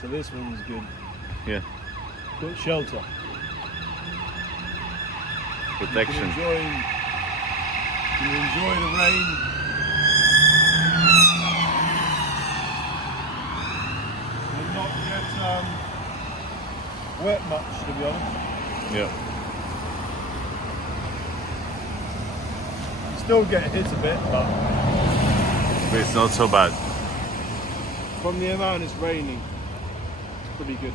so this one's good. Yeah. Got shelter. Protection. You can enjoy the rain. And not get wet much, to be honest. Yeah. You still get hit a bit, but It's not so bad. from the amount it's raining, it's pretty good.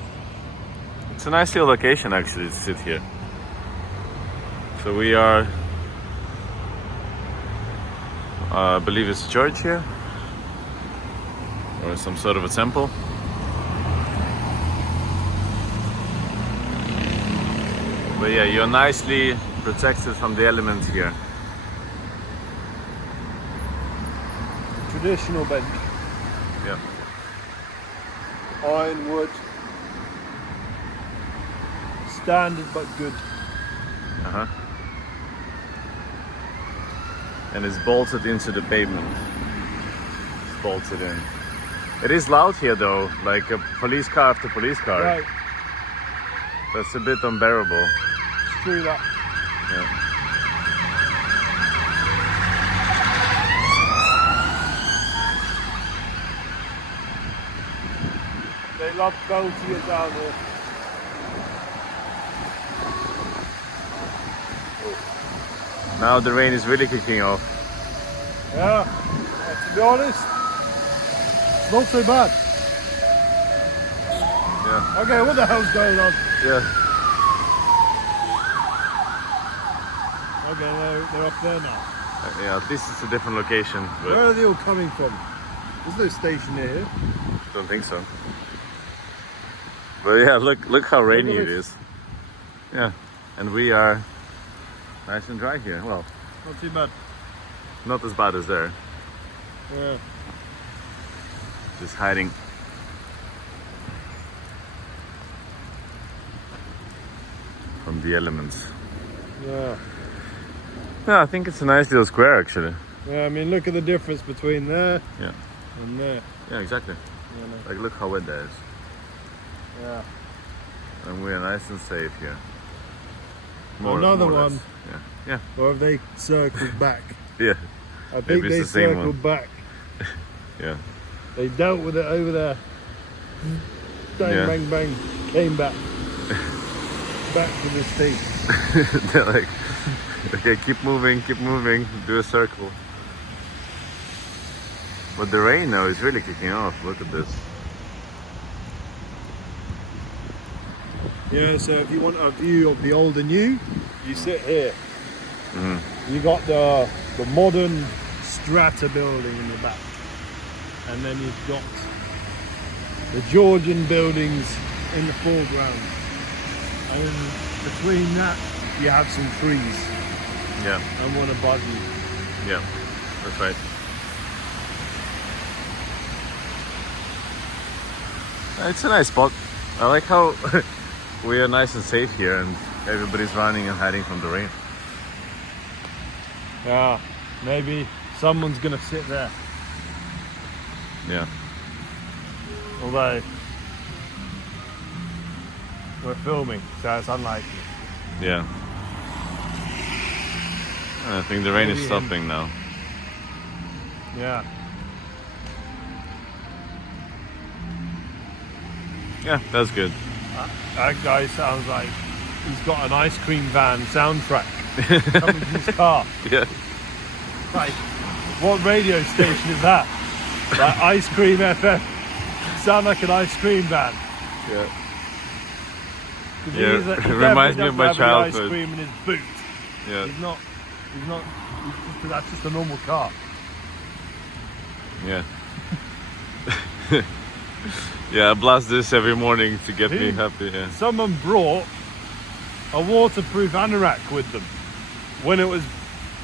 It's a nice little location actually to sit here. So we are, I believe it's a church here, or some sort of a temple. But yeah, you're nicely protected from the elements here. Traditional bench. Yeah. Ironwood. Standard but good. Uh-huh. And it's bolted into the pavement. It's bolted in. It is loud here though, like a police car after police car. Right, That's a bit unbearable. screw that. Yeah. They love belting it down here. Now the rain is really kicking off. Yeah, to be honest, not so bad. Yeah. Okay, what the hell's going on? Yeah. Okay, they're up there now. Yeah, at least it's a different location, but Where are they all coming from? There's no station near here. don't think so. But yeah, look how rainy Look at it this. is. Yeah. And we are nice and dry here. Well, Not too bad. not as bad as there. Yeah. Just hiding. From the elements. Yeah. Yeah, I think it's a nice little square actually. Yeah, I mean, look at the difference between there Yeah. and there. Yeah, exactly. You know? Like look how wet that is. Yeah. And we are nice and safe here. Another or less. one. Yeah. Or have they circled back? Yeah. I think Maybe it's they the same one. circled back. Yeah. They dealt with it over there. Bang, Yeah. bang, bang. Came back. Back to the state. They're like, okay, keep moving, do a circle. But the rain now is really kicking off. Look at this. Yeah, so if you want a view of the old and new, you sit here. You got the modern strata building in the back. And then you've got the Georgian buildings in the foreground. And in between that, you have some trees. Yeah, And one above you. yeah, that's right. It's a nice spot. I like how we are nice and safe here and everybody's running and hiding from the rain. Yeah, maybe someone's gonna sit there. Yeah. Although we're filming, so it's unlikely. Yeah. I think the rain is Maybe stopping now. Yeah. Yeah, that's good. That guy sounds like he's got an ice cream van soundtrack coming from his car. Yeah. Like, what radio station is that? Like Ice Cream FM. Sound like an ice cream van. Yeah. 'Cause Yeah, he it reminds me of my Ice childhood. cream in his boot. Yeah. He's not. That's just a normal car. Yeah. Yeah, I blast this every morning to get me Dude. happy. Yeah. Someone brought a waterproof anorak with them when it was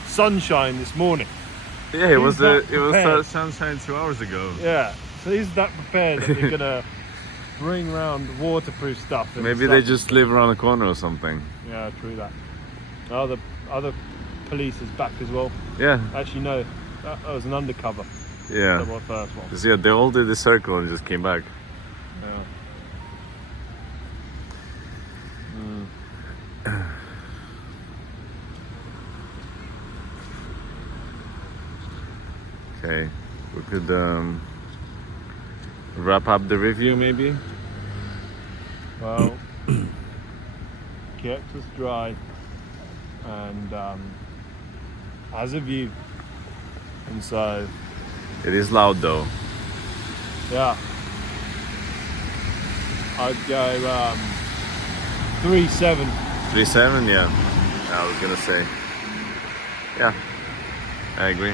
sunshine this morning. Yeah, it was that prepared. sunshine 2 hours ago. Yeah, so he's that prepared that they're gonna bring around waterproof stuff. and Maybe they stuff. just live around the corner or something. Yeah, true that. Other police is back as well. Yeah, Actually, no, that was an undercover. yeah. That was the first one. 'Cause, yeah, they all did the circle and just came back. Yeah. Okay, we could wrap up the review maybe. Well, kept us dry and has a view, and so It is loud though. yeah, I'd go 3.7. 3.7, yeah. I was gonna say. Yeah, I agree.